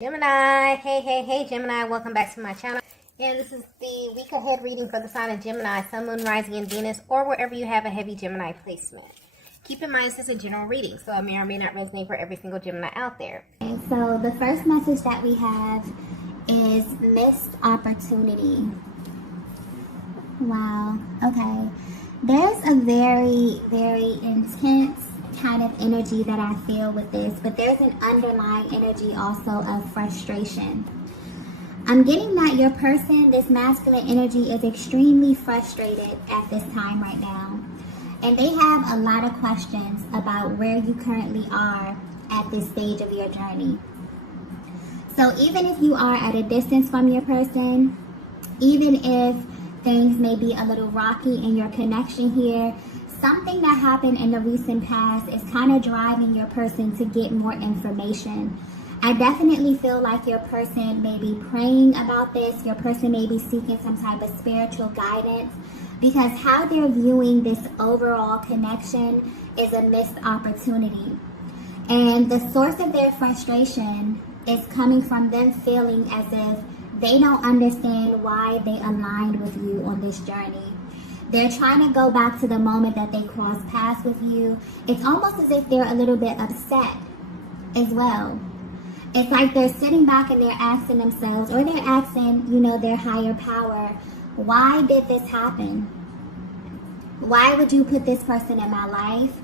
Gemini, hey Gemini, welcome back to my channel. And this is the week ahead reading for the sign of Gemini, Sun, Moon, Rising, and Venus, or wherever you have a heavy Gemini placement. Keep in mind this is a general reading, so it may or may not resonate for every single Gemini out there. Okay, so the first message that we have is missed opportunity. Wow, okay. There's a very, very intense kind of energy that I feel with this, but there's an underlying energy also of frustration. I'm getting that your person, this masculine energy, is extremely frustrated at this time right now. And they have a lot of questions about where you currently are at this stage of your journey. So even if you are at a distance from your person, even if things may be a little rocky in your connection here, something that happened in the recent past is kind of driving your person to get more information. I definitely feel like your person may be praying about this. Your person may be seeking some type of spiritual guidance, because how they're viewing this overall connection is a missed opportunity. And the source of their frustration is coming from them feeling as if they don't understand why they aligned with you on this journey. They're trying to go back to the moment that they crossed paths with you. It's almost as if they're a little bit upset as well. It's like they're sitting back and they're asking themselves, or they're asking, their higher power, why did this happen? Why would you put this person in my life?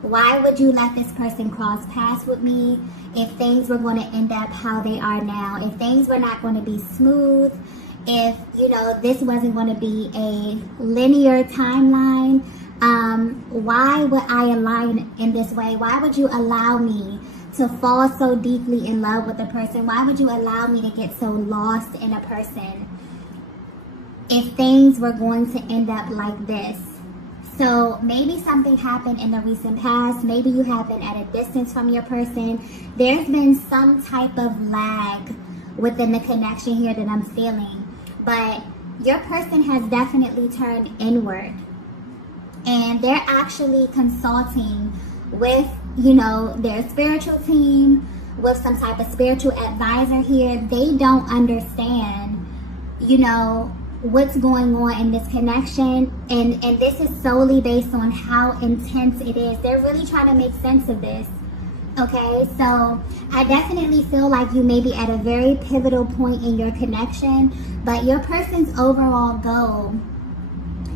Why would you let this person cross paths with me if things were going to end up how they are now? If things were not going to be smooth? If, this wasn't going to be a linear timeline, why would I align in this way? Why would you allow me to fall so deeply in love with a person? Why would you allow me to get so lost in a person if things were going to end up like this? So maybe something happened in the recent past. Maybe you have been at a distance from your person. There's been some type of lag within the connection here that I'm feeling. But your person has definitely turned inward. And they're actually consulting with, their spiritual team, with some type of spiritual advisor here. They don't understand, what's going on in this connection. And this is solely based on how intense it is. They're really trying to make sense of this. Okay, so I definitely feel like you may be at a very pivotal point in your connection, but your person's overall goal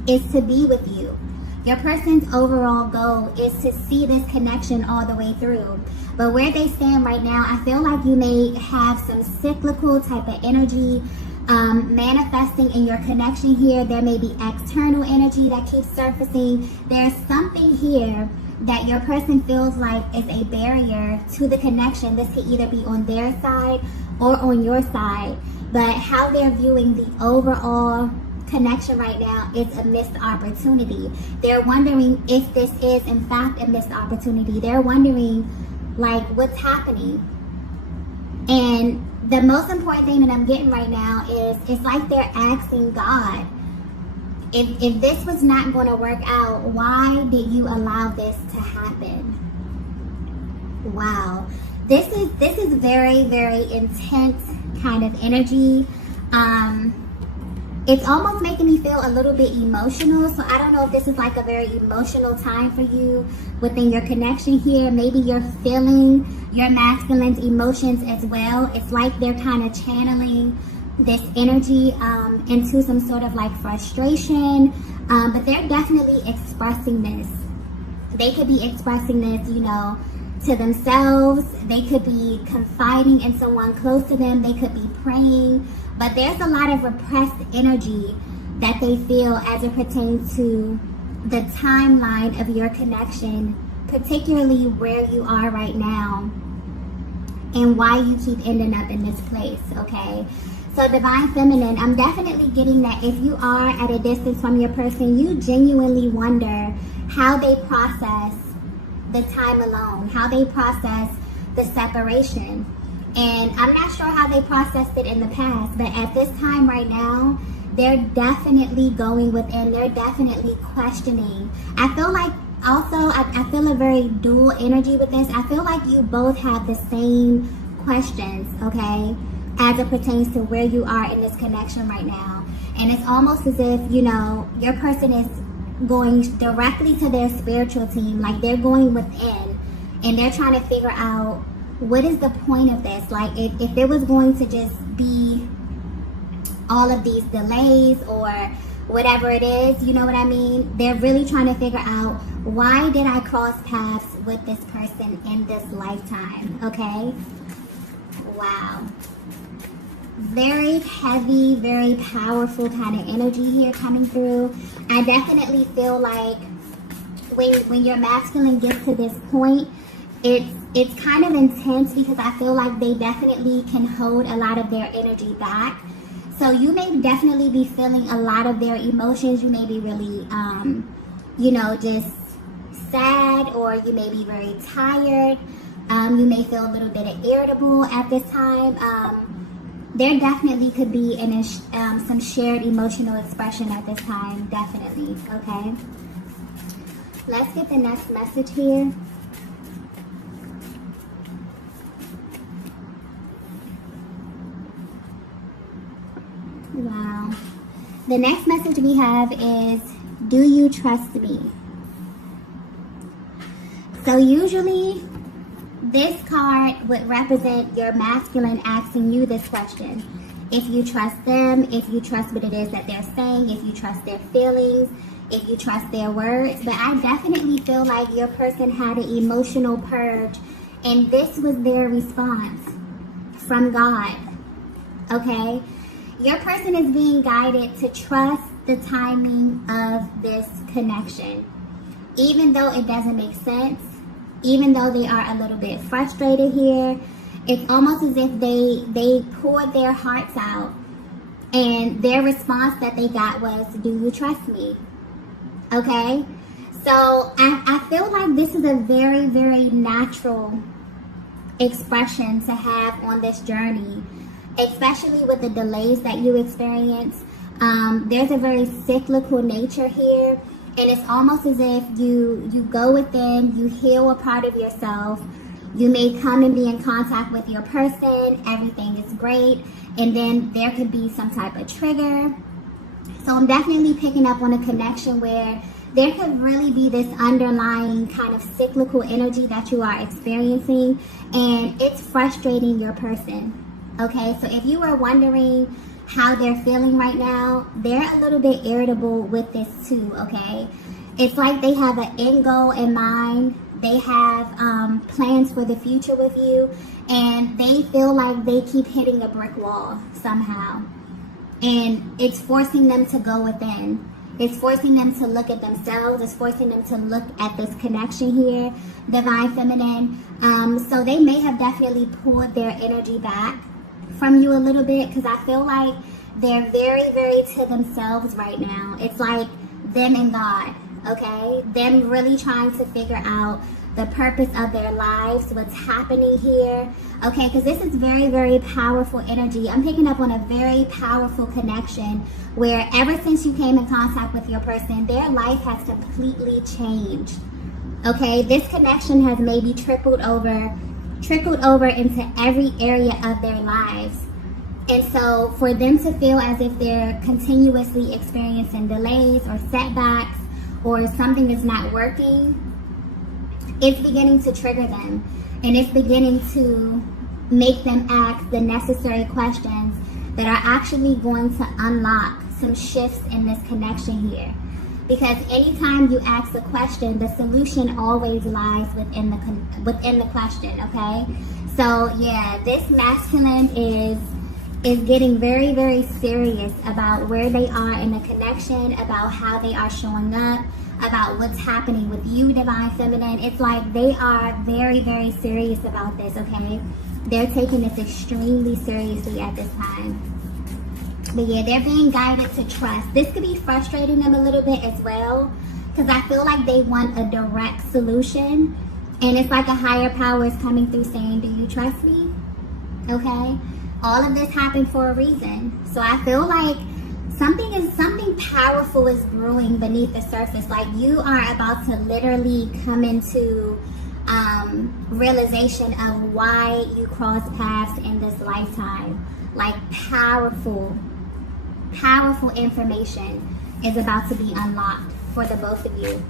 is to be with you. Your person's overall goal is to see this connection all the way through. But where they stand right now, I feel like you may have some cyclical type of energy manifesting in your connection here. There may be external energy that keeps surfacing. There's something here that your person feels like is a barrier to the connection. This could either be on their side or on your side. But how they're viewing the overall connection right now is a missed opportunity. They're wondering if this is in fact a missed opportunity. They're wondering, what's happening? And the most important thing that I'm getting right now is it's like they're asking God, if this was not going to work out, why did you allow this to happen? Wow. This is very, very intense kind of energy. It's almost making me feel a little bit emotional. So I don't know if this is like a very emotional time for you within your connection here. Maybe you're feeling your masculine's emotions as well. It's like they're kind of channeling this energy into some sort of frustration, but they're definitely expressing this. They could be expressing this, to themselves. They could be confiding in someone close to them. They could be praying, but there's a lot of repressed energy that they feel as it pertains to the timeline of your connection, particularly where you are right now and why you keep ending up in this place, okay? So Divine Feminine, I'm definitely getting that if you are at a distance from your person, you genuinely wonder how they process the time alone, how they process the separation. And I'm not sure how they processed it in the past, but at this time right now, they're definitely going within, they're definitely questioning. I feel like also, I feel a very dual energy with this. I feel like you both have the same questions, okay, as it pertains to where you are in this connection right now. And it's almost as if, you know, your person is going directly to their spiritual team, like they're going within and they're trying to figure out what is the point of this. Like if it was going to just be all of these delays or whatever it is, you know what I mean? They're really trying to figure out, why did I cross paths with this person in this lifetime, okay? Wow. Very heavy, very powerful kind of energy here coming through. I definitely feel like when your masculine gets to this point, it's kind of intense, because I feel like they definitely can hold a lot of their energy back. So you may definitely be feeling a lot of their emotions. You may be really, you know, just sad, or you may be very tired. You may feel a little bit irritable at this time. There definitely could be some shared emotional expression at this time, definitely, okay? Let's get the next message here. Wow. The next message we have is, do you trust me? So usually this card would represent your masculine asking you this question. If you trust them, if you trust what it is that they're saying, if you trust their feelings, if you trust their words. But I definitely feel like your person had an emotional purge, and this was their response from God, okay? Your person is being guided to trust the timing of this connection. Even though it doesn't make sense, even though they are a little bit frustrated here, it's almost as if they poured their hearts out, and their response that they got was, do you trust me? Okay? So I feel like this is a very, very natural expression to have on this journey, especially with the delays that you experience. There's a very cyclical nature here, and it's almost as if you go within, you heal a part of yourself, you may come and be in contact with your person, everything is great, and then there could be some type of trigger. So I'm definitely picking up on a connection where there could really be this underlying kind of cyclical energy that you are experiencing, and it's frustrating your person. Okay, so if you were wondering how they're feeling right now, they're a little bit irritable with this too, okay? It's like they have an end goal in mind. They have plans for the future with you, and they feel like they keep hitting a brick wall somehow. And it's forcing them to go within. It's forcing them to look at themselves. It's forcing them to look at this connection here, divine feminine. So they may have definitely pulled their energy back from you a little bit, because I feel like they're very, very to themselves right now. It's like them and God, okay? Them really trying to figure out the purpose of their lives, what's happening here, okay? Because this is very, very powerful energy. I'm picking up on a very powerful connection where ever since you came in contact with your person, their life has completely changed, okay? This connection has maybe trickled over into every area of their lives. And so for them to feel as if they're continuously experiencing delays or setbacks, or something is not working, it's beginning to trigger them, and it's beginning to make them ask the necessary questions that are actually going to unlock some shifts in this connection here. Because anytime you ask a question, the solution always lies within the question, okay? So yeah, this masculine is getting very, very serious about where they are in the connection, about how they are showing up, about what's happening with you, divine feminine. It's like they are very, very serious about this, okay? They're taking this extremely seriously at this time. But yeah, they're being guided to trust. This could be frustrating them a little bit as well, because I feel like they want a direct solution, and it's like a higher power is coming through saying, do you trust me? Okay? All of this happened for a reason. So I feel like something powerful is brewing beneath the surface. Like you are about to literally come into realization of why you cross paths in this lifetime. Like powerful information is about to be unlocked for the both of you,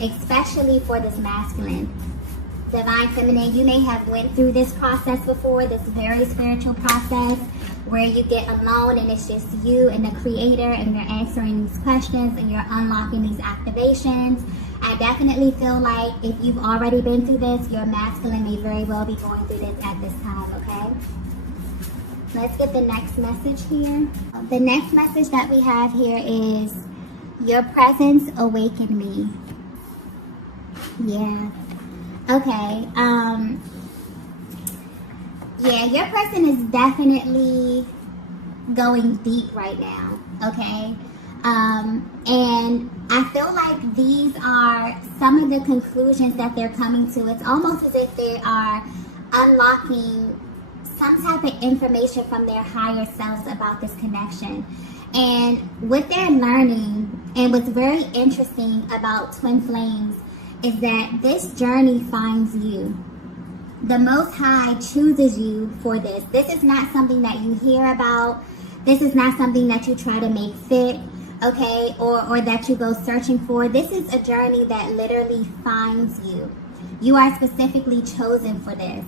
especially for this masculine. Divine feminine, you may have went through this process before, this very spiritual process where you get alone and it's just you and the creator and you're answering these questions and you're unlocking these activations. I definitely feel like if you've already been through this, your masculine may very well be going through this at this time, okay? Let's get the next message here. The next message that we have here is, your presence awakened me. Yeah. Okay. Yeah, your person is definitely going deep right now. Okay. And I feel like these are some of the conclusions that they're coming to. It's almost as if they are unlocking some type of information from their higher selves about this connection. And what they're learning, and what's very interesting about twin flames, is that this journey finds you. The Most High chooses you for this. This is not something that you hear about. This is not something that you try to make fit, okay, or that you go searching for. This is a journey that literally finds you. You are specifically chosen for this.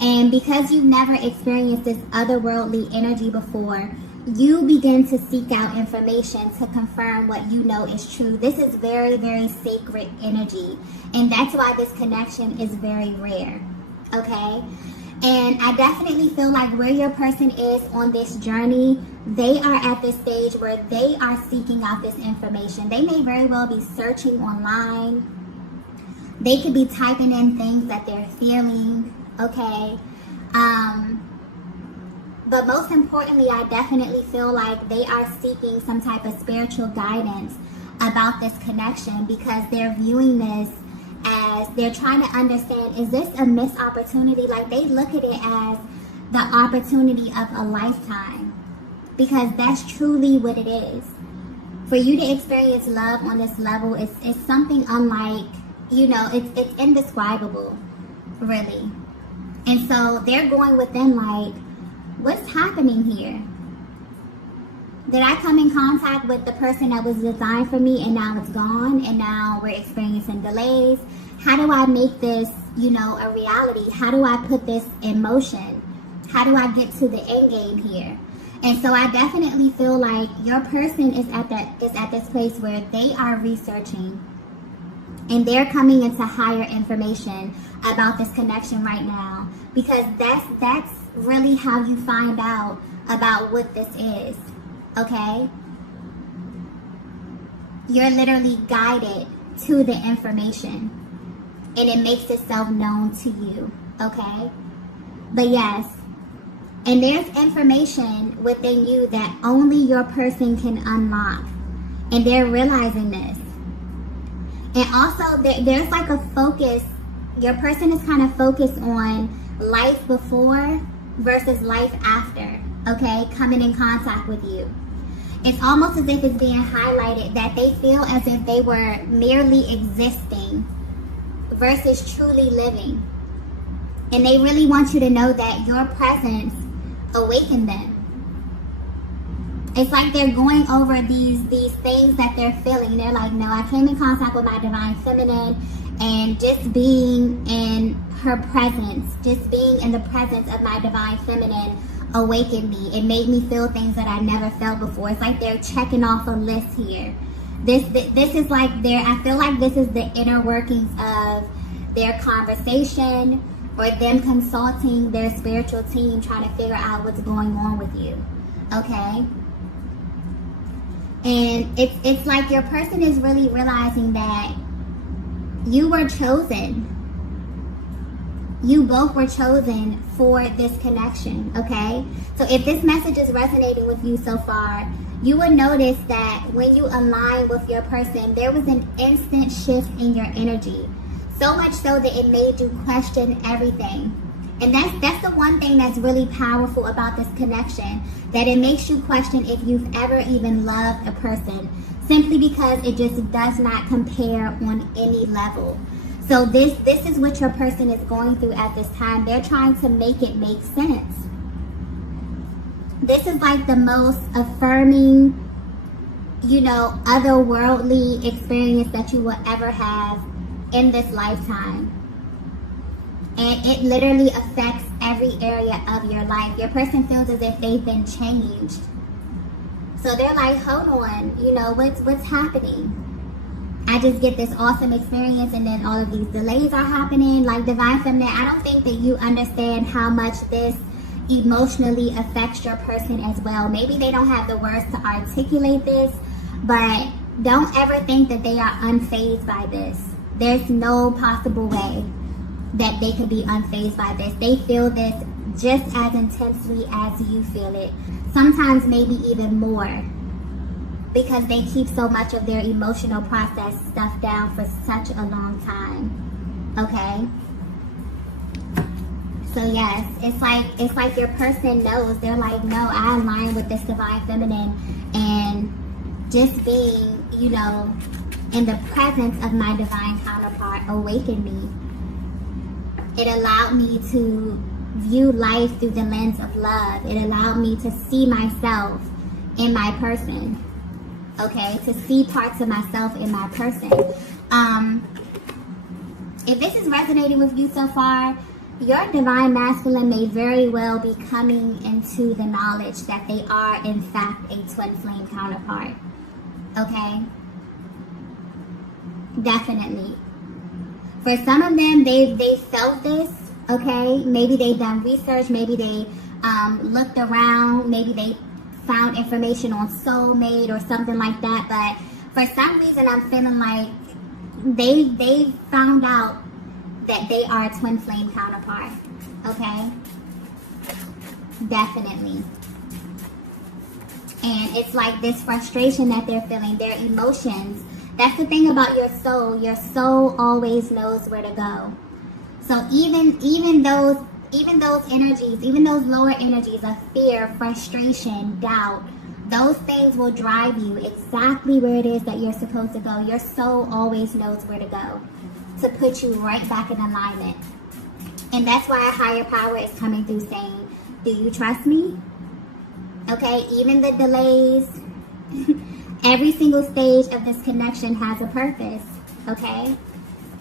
And because you've never experienced this otherworldly energy before, you begin to seek out information to confirm what you know is true. This is very, very sacred energy. And that's why this connection is very rare. Okay? And I definitely feel like where your person is on this journey, they are at this stage where they are seeking out this information. They may very well be searching online. They could be typing in things that they're feeling. Okay? But most importantly, I definitely feel like they are seeking some type of spiritual guidance about this connection, because they're viewing this as, they're trying to understand, is this a missed opportunity? Like, they look at it as the opportunity of a lifetime, because that's truly what it is. For you to experience love on this level is something unlike, you know, it's indescribable, really. And so they're going within like, what's happening here? Did I come in contact with the person that was designed for me and now it's gone and now we're experiencing delays? How do I make this, you know, a reality? How do I put this in motion? How do I get to the end game here? And so I definitely feel like your person is at this place where they are researching and they're coming into higher information about this connection right now, because that's really how you find out about what this is. Okay? You're literally guided to the information and it makes itself known to you. Okay? But yes, and there's information within you that only your person can unlock, and they're realizing this. And also there's like a focus. Your person is kind of focused on life before versus life after, okay, coming in contact with you. It's almost as if it's being highlighted that they feel as if they were merely existing versus truly living. And they really want you to know that your presence awakened them. It's like they're going over these things that they're feeling. They're like, no, I came in contact with my divine feminine, and just being in her presence, just being in the presence of my divine feminine awakened me. It made me feel things that I never felt before. It's like they're checking off a list here. This is like I feel like this is the inner workings of their conversation, or them consulting their spiritual team trying to figure out what's going on with you. Okay? And it's like your person is really realizing that you were chosen. You both were chosen for this connection, okay? So if this message is resonating with you so far, you will notice that when you align with your person, there was an instant shift in your energy. So much so that it made you question everything. And that's the one thing that's really powerful about this connection, that it makes you question if you've ever even loved a person, simply because it just does not compare on any level. So this is what your person is going through at this time. They're trying to make it make sense. This is like the most affirming, otherworldly experience that you will ever have in this lifetime. And it literally affects every area of your life. Your person feels as if they've been changed. So they're like, hold on, what's happening? I just get this awesome experience and then all of these delays are happening. Like, Divine Feminine, I don't think that you understand how much this emotionally affects your person as well. Maybe they don't have the words to articulate this, but don't ever think that they are unfazed by this. There's no possible way that they could be unfazed by this. They feel this just as intensely as you feel it. Sometimes maybe even more, because they keep so much of their emotional process stuff down for such a long time. Okay? So yes, it's like your person knows. They're like, no, I align with this Divine Feminine, and just being, in the presence of my divine counterpart awakened me. It allowed me to view life through the lens of love. It allowed me to see myself in my person. Okay, to see parts of myself in my person. If this is resonating with you so far, your divine masculine may very well be coming into the knowledge that they are in fact a twin flame counterpart. Okay? Definitely. For some of them, they felt this. Okay? Maybe they've done research. Maybe they looked around. Maybe they found information on soulmate or something like that. But for some reason, I'm feeling like they found out that they are a twin flame counterpart. Okay? Definitely. And it's like this frustration that they're feeling, their emotions. That's the thing about your soul. Your soul always knows where to go. So even those energies, even those lower energies of fear, frustration, doubt, those things will drive you exactly where it is that you're supposed to go. Your soul always knows where to go to put you right back in alignment. And that's why a higher power is coming through saying, do you trust me? Okay, even the delays, every single stage of this connection has a purpose. Okay?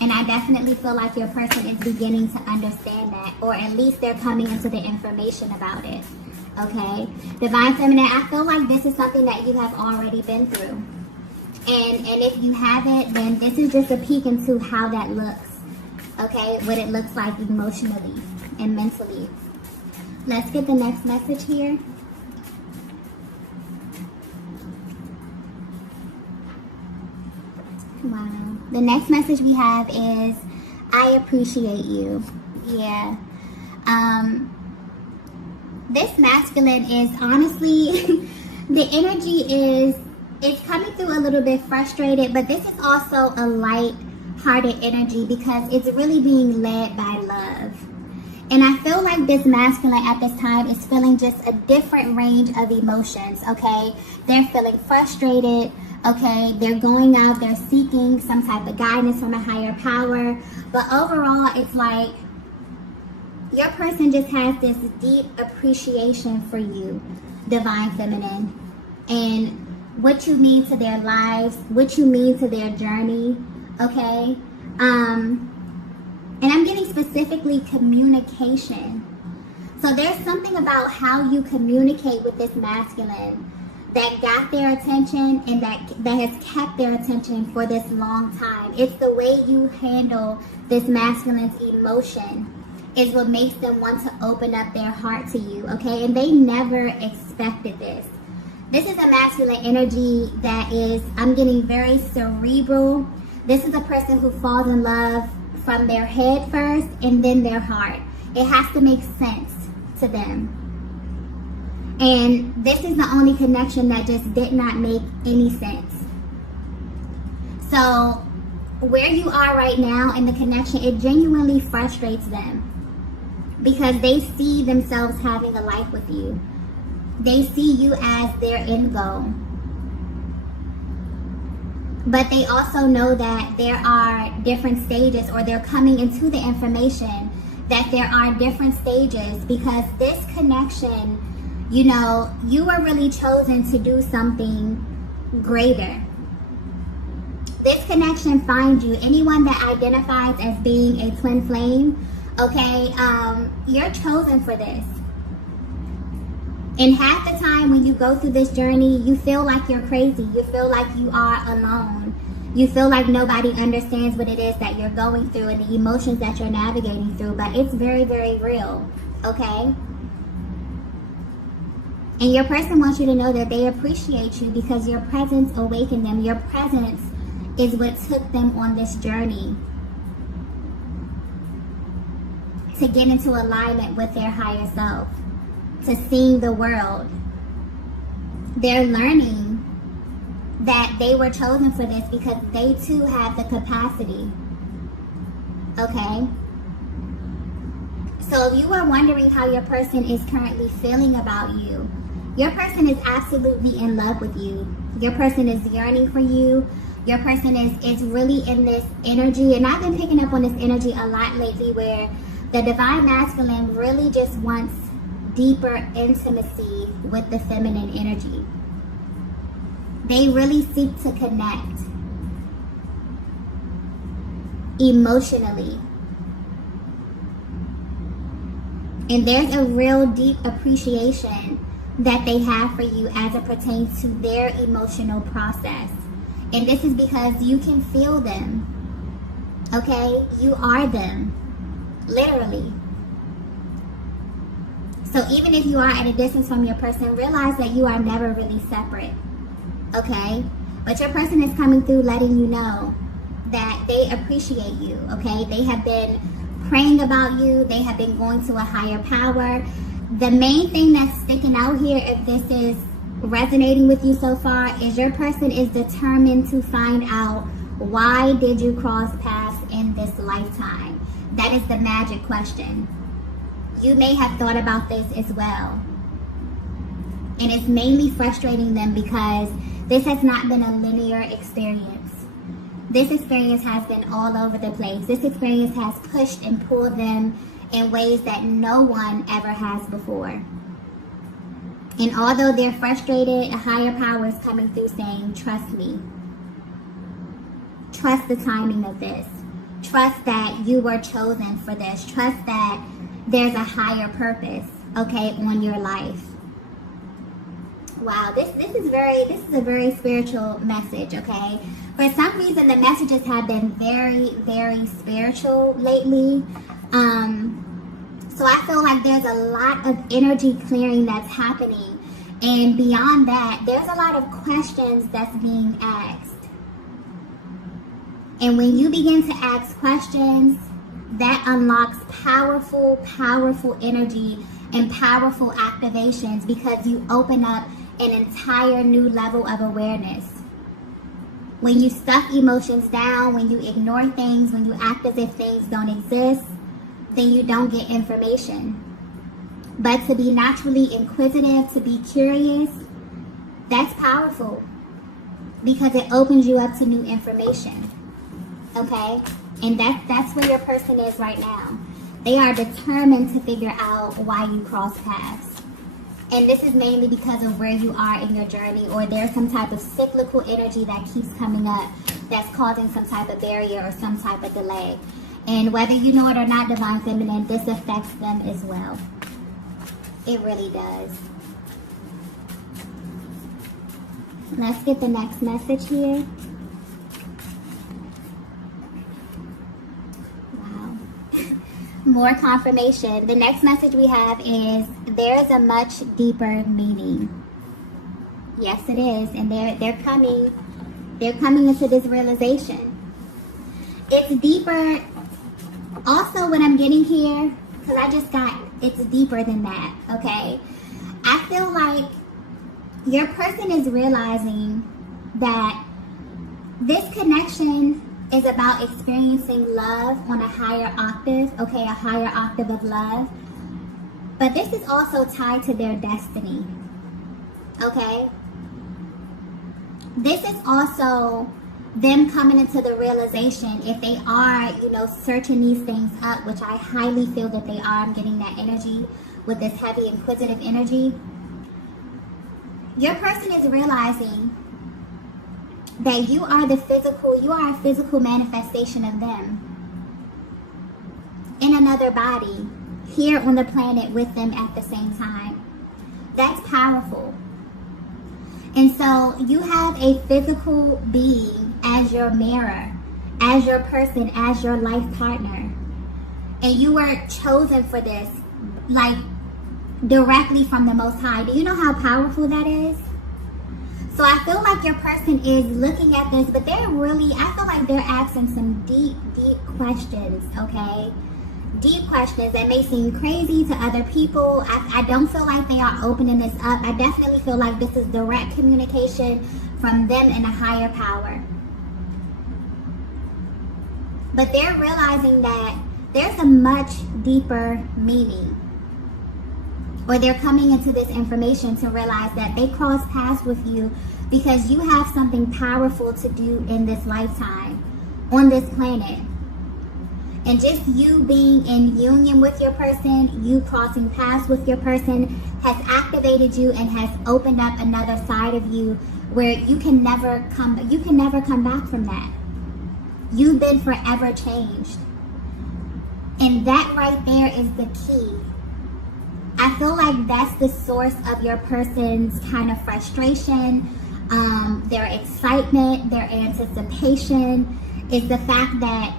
And I definitely feel like your person is beginning to understand that, or at least they're coming into the information about it. Okay? Divine Feminine, I feel like this is something that you have already been through. And if you haven't, then this is just a peek into how that looks. Okay? What it looks like emotionally and mentally. Let's get the next message here. Wow. The next message we have is, I appreciate you. Yeah. This masculine is honestly, the energy is, it's coming through a little bit frustrated, but this is also a light-hearted energy because it's really being led by love. And I feel like this masculine at this time is feeling just a different range of emotions, okay? They're feeling frustrated. Okay, they're going out, they're seeking some type of guidance from a higher power. But overall, it's like your person just has this deep appreciation for you, Divine Feminine, and what you mean to their lives, what you mean to their journey, okay? And I'm getting specifically communication. So there's something about how you communicate with this masculine that got their attention and that has kept their attention for this long time. It's the way you handle this masculine's emotion is what makes them want to open up their heart to you, okay? And they never expected this. This is a masculine energy that is, I'm getting very cerebral. This is a person who falls in love from their head first and then their heart. It has to make sense to them. And this is the only connection that just did not make any sense. So where you are right now in the connection, it genuinely frustrates them because they see themselves having a life with you. They see you as their end goal. But they also know that there are different stages, or they're coming into the information that there are different stages, because this connection, you know, you were really chosen to do something greater. This connection finds you. Anyone that identifies as being a twin flame, okay, you're chosen for this. And half the time when you go through this journey, you feel like you're crazy. You feel like you are alone. You feel like nobody understands what it is that you're going through and the emotions that you're navigating through. But it's very, very real, okay? And your person wants you to know that they appreciate you because your presence awakened them. Your presence is what took them on this journey to get into alignment with their higher self, to seeing the world. They're learning that they were chosen for this because they too have the capacity. Okay? So if you are wondering how your person is currently feeling about you, your person is absolutely in love with you. Your person is yearning for you. Your person is really in this energy. And I've been picking up on this energy a lot lately, where the divine masculine really just wants deeper intimacy with the feminine energy. They really seek to connect emotionally. And there's a real deep appreciation that they have for you as it pertains to their emotional process. And this is because you can feel them. Okay? You are them. Literally. So even if you are at a distance from your person, realize that you are never really separate. Okay? But your person is coming through letting you know that they appreciate you. Okay? They have been praying about you. They have been going to a higher power. The main thing that's sticking out here, if this is resonating with you so far, is your person is determined to find out, why did you cross paths in this lifetime? That is the magic question. You may have thought about this as well. And it's mainly frustrating them because this has not been a linear experience. This experience has been all over the place. This experience has pushed and pulled them in ways that no one ever has before. And although they're frustrated, a higher power is coming through saying, trust me. Trust the timing of this. Trust that you were chosen for this. Trust that there's a higher purpose, okay, on your life. Wow, this is a very spiritual message, okay? For some reason, the messages have been very, very spiritual lately. So I feel like there's a lot of energy clearing that's happening. And beyond that, there's a lot of questions that's being asked. And when you begin to ask questions, that unlocks powerful, powerful energy and powerful activations, because you open up an entire new level of awareness. When you stuff emotions down, when you ignore things, when you act as if things don't exist, then you don't get information. But to be naturally inquisitive, to be curious, that's powerful, because it opens you up to new information. Okay? And that's where your person is right now. They are determined to figure out why you cross paths. And this is mainly because of where you are in your journey, or there's some type of cyclical energy that keeps coming up that's causing some type of barrier or some type of delay. And whether you know it or not, Divine Feminine, this affects them as well. It really does. Let's get the next message here. Wow. More confirmation. The next message we have is, there's a much deeper meaning. Yes, it is. And they're coming into this realization. It's deeper. Also, what I'm getting here, because it's deeper than that, okay? I feel like your person is realizing that this connection is about experiencing love on a higher octave, okay, a higher octave of love. But this is also tied to their destiny, okay? This is also them coming into the realization, if they are, searching these things up, which I highly feel that they are. I'm getting that energy with this heavy inquisitive energy. Your person is realizing that you are a physical manifestation of them in another body here on the planet with them at the same time. That's powerful. And so you have a physical being as your mirror, as your person, as your life partner. And you were chosen for this, like directly from the Most High. Do you know how powerful that is? So I feel like your person is looking at this, but I feel like they're asking some deep, deep questions, okay? Deep questions that may seem crazy to other people. I don't feel like they are opening this up. I definitely feel like this is direct communication from them and a higher power. But they're realizing that there's a much deeper meaning. Or they're coming into this information to realize that they cross paths with you because you have something powerful to do in this lifetime, on this planet. And just you being in union with your person, you crossing paths with your person, has activated you and has opened up another side of you where you can never come back from that. You've been forever changed. And that right there is the key. I feel like that's the source of your person's kind of frustration, their excitement, their anticipation, is the fact that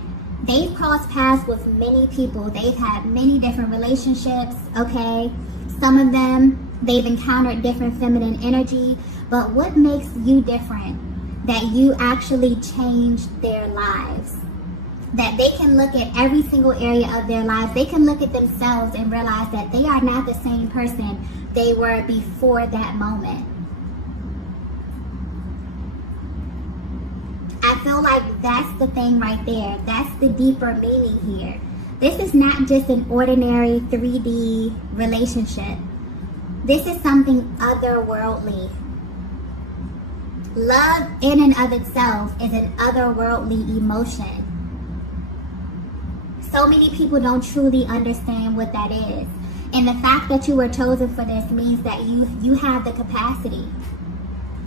they've crossed paths with many people. They've had many different relationships, okay? Some of them, they've encountered different feminine energy. But what makes you different? That you actually changed their lives. That they can look at every single area of their lives. They can look at themselves and realize that they are not the same person they were before that moment. I feel like that's the thing right there. That's the deeper meaning here. This is not just an ordinary 3D relationship. This is something otherworldly. Love in and of itself is an otherworldly emotion. So many people don't truly understand what that is. And the fact that you were chosen for this means that you have the capacity.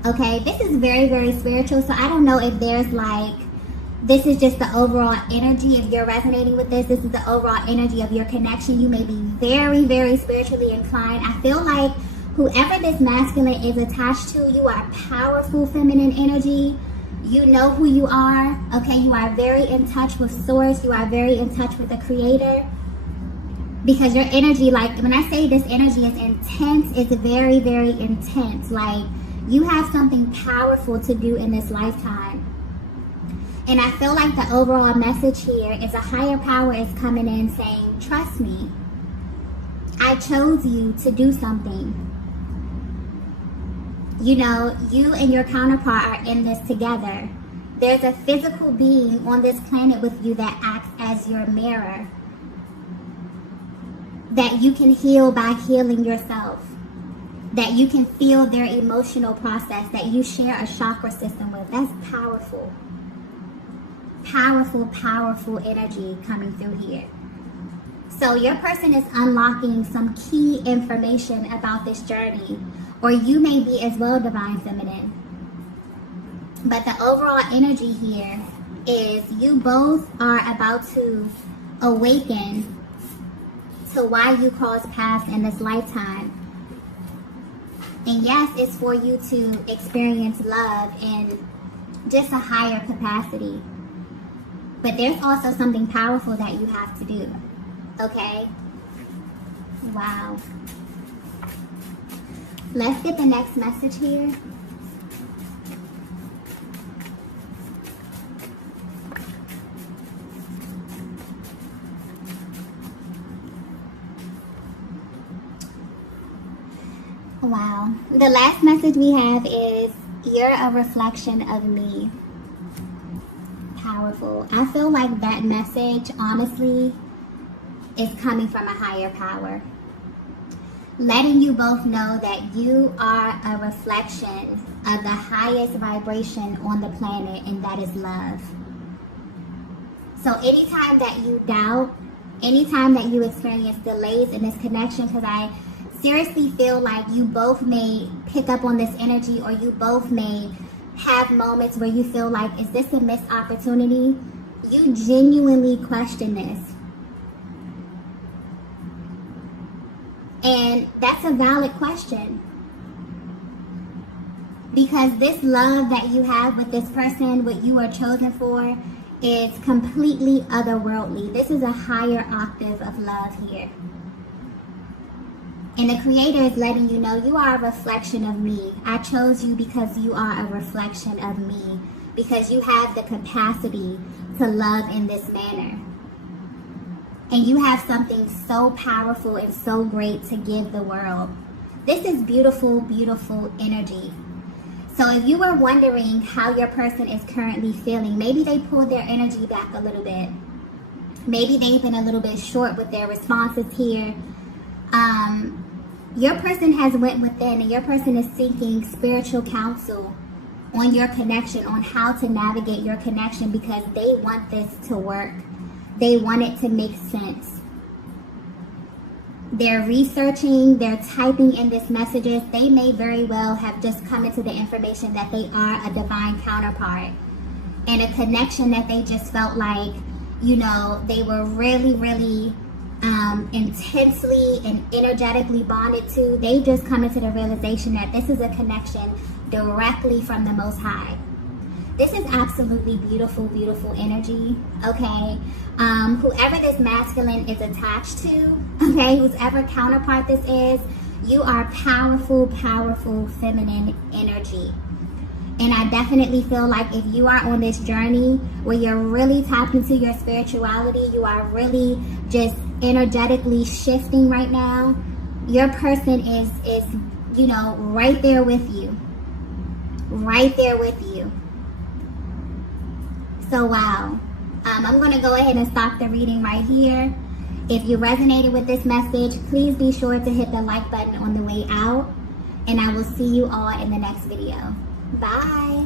Okay, this is very, very spiritual. So I don't know if there's this is just the overall energy. If you're resonating with this, this is the overall energy of your connection. You may be very, very spiritually inclined. I feel like whoever this masculine is attached to, you are powerful feminine energy. You know who you are, okay? You are very in touch with source. You are very in touch with the creator. Because your energy, when I say this energy is intense, it's very, very intense. You have something powerful to do in this lifetime. And I feel like the overall message here is a higher power is coming in saying, trust me. I chose you to do something. You and your counterpart are in this together. There's a physical being on this planet with you that acts as your mirror. That you can heal by healing yourself. That you can feel their emotional process. That you share a chakra system with. That's powerful. Powerful, powerful energy coming through here. So your person is unlocking some key information about this journey. Or you may be as well divine feminine. But the overall energy here is you both are about to awaken to why you cross paths in this lifetime. And yes, it's for you to experience love in just a higher capacity. But there's also something powerful that you have to do. Okay? Wow. Let's get the next message here. Wow. The last message we have is, you're a reflection of me. Powerful. I feel like that message, honestly, is coming from a higher power. letting you both know that you are a reflection of the highest vibration on the planet, and that is love. So anytime that you doubt, anytime that you experience delays in this connection, because I seriously feel like you both may pick up on this energy, or you both may have moments where you feel like, is this a missed opportunity? You genuinely question this. And that's a valid question. Because this love that you have with this person, what you are chosen for, is completely otherworldly. This is a higher octave of love here. And the Creator is letting you know you are a reflection of me. I chose you because you are a reflection of me. Because you have the capacity to love in this manner. And you have something so powerful and so great to give the world. This is beautiful, beautiful energy. So if you were wondering how your person is currently feeling, maybe they pulled their energy back a little bit. Maybe they've been a little bit short with their responses here. Your person has went within, and your person is seeking spiritual counsel on your connection, on how to navigate your connection, because they want this to work. They want it to make sense. They're researching, they're typing in these messages. They may very well have just come into the information that they are a divine counterpart, and a connection that they just felt like, you know, they were really, really intensely and energetically bonded to. They just come into the realization that this is a connection directly from the Most High. This is absolutely beautiful, beautiful energy, okay? Whoever this masculine is attached to, okay, whoever counterpart this is, you are powerful, powerful feminine energy. And I definitely feel like if you are on this journey where you're really tapped into your spirituality, you are really just energetically shifting right now, your person is you know, right there with you. Right there with you. So wow. I'm going to go ahead and stop the reading right here. If you resonated with this message, please be sure to hit the like button on the way out. And I will see you all in the next video. Bye.